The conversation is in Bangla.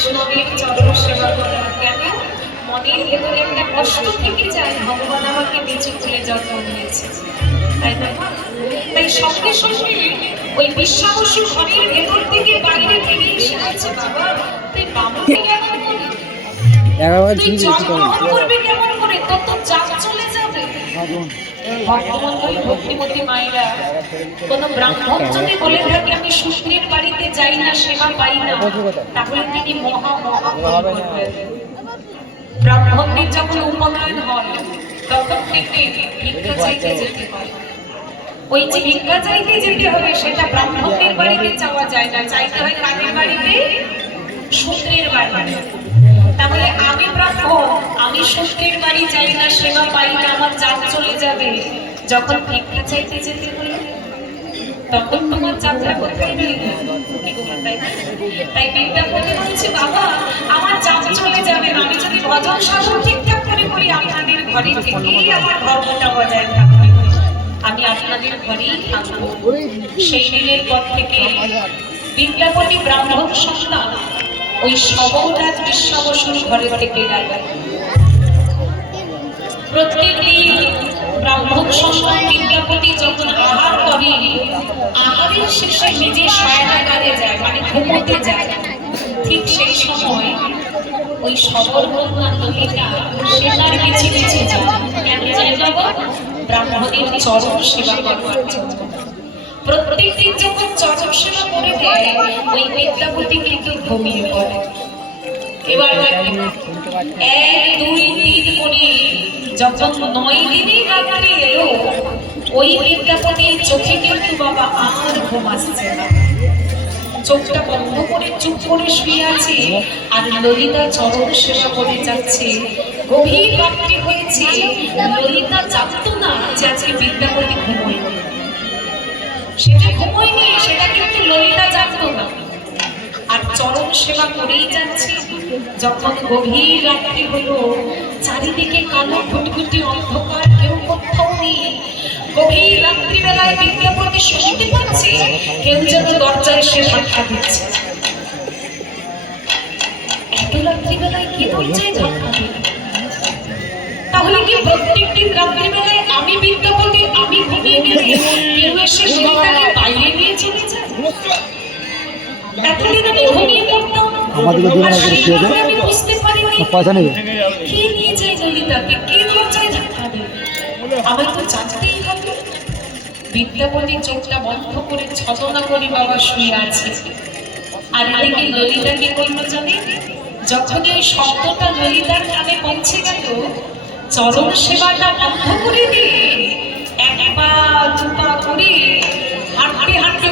বৈষ্ণবের চরণ সেবা করা কেন মনের ভেতরে একটা কষ্ট থেকে যায়, ভগবান আমাকে বেঁচে তুলে যত্ন নিয়েছে, তাই না? তাই সঙ্গে সঙ্গে ওই বিশ্বাবসু ঘরের ভেতর থেকে বাইরে বেরিয়ে এসে বলছে, বাবা তুই বামুনকে কেমন করবি, তুই জন্মগ্রহণ করবি কেমন করে, তোর তো জাত চলে যাবে। ভক্তমণ্ডলী ভক্তিমতী মায়েরা, কোন ব্রাহ্মণ যদি বলে থাকে আমি শুক্রের বাড়িতে যাই না, সেবা পাই না, তাহলে তিনি মহা মহা ব্রাহ্মণদের যখন উপনয়ন হয় তখন থেকে ভিক্ষা চাইতে যেতে হয়। ওই যে ভিক্ষা চাইতে যেতে হবে সেটা ব্রাহ্মণদের বাড়িতে চাওয়া যায় না, চাইতে হয় কাদের বাড়িতে? শুক্রের বাড়িতে। তাহলে আমি ব্রাহ্মণ, আমি শুক্রের বাড়ি যাই না, সেবা পাই না, আমার জাত চলে যাবে। যখন ভিক্ষা চাইতে যেতে হলো তখন তোমার যাত্রা কোথায় রইল? তাই বিদ্যাপতি বলছে, বাবা আমার জাত চলে যাবে না, আমি যদি ভজন সাধন ঠিকঠাক করে করি আপনাদের ঘরে থেকেই আমার ধর্মটা বজায় থাকবে, আমি আপনাদের ঘরেই থাকবো। সেই দিনের পর থেকে বিদ্যাপতি ব্রাহ্মণ সন্তান ওই সবরাজ বিশ্বাবসুর ঘরে থেকে গেল। প্রত্যেকদিন ব্রাহ্মণ সন্তান বিদ্যাপতি যখন আহার করে, আহারের শেষে নিজে শয়নাগারে যায়, মানে ঘুমোতে যায়, ঠিক সেই সময় ওই সবরকন্যা ললিতা সে তার পিছে পিছে যায়। কেন যায় বাবা? ব্রাহ্মণের চরণ সেবা করবার জন্য। প্রত্যেকদিন যখন চরণ সেবা করে দেয়, ওই বিদ্যাপতি কিন্তু ঘুমিয়ে পড়ে। এবার 1, 2, 3 করে যখন 9 দিনের রাত্রি এলো, ওই বিদ্যাপতির চোখে কিন্তু বাবা আর ঘুম আসছে না। চোখটা বন্ধ করে চুপ করে শুয়ে আছে, আর ললিতা চরণ সেবা করে যাচ্ছে। গভীর রাত্রি হয়েছে, ললিতা জানতো না যে আজকে বিদ্যাপতি ঘুমোয়। সে যে ঘুমোয়নি সেটা কিন্তু ললিতা জানতো না, আর চরণ সেবা করেই যাচ্ছে। যখন গভীর রাত্রি হলো, চারিদিকে কালো ফুটফুটি অন্ধকার, কেউ কোথাও নেই। গভীর রাত্রিবেলায় বিদ্যাপতি শুনতে পাচ্ছে কেউ যেন দরজায় এসে ধাক্কা দিচ্ছে। এত রাত্রিবেলায় কে দরজায় ধাক্কা দিল? তাহলে কি প্রত্যেকদিন রাত্রিবেলায় আমি বিদ্যাপতি আমি ঘুমিয়ে গেলে কেউ এসে ললিতাকে বাইরে নিয়ে চলে যায়? এতদিন আমি ঘুমিয়ে পড়তাম, আমি বুঝতে পারিনি কে নিয়ে যায় ললিতাকে, কে দরজায় ধাক্কা দেয়, আমার তো জানতেই হবে। বিদ্যাপতি চোখটা বন্ধ করে ছলনা করে বাবা শুয়ে আছে, আর এদিকে ললিতা কি করলো জানে? যখন ওই শব্দটা ললিতার কানে পৌঁছে গেল, চরণ সেবাটা বন্ধ করে দিয়ে 1 পা 2 পা করে হাঁটতে হাঁটতে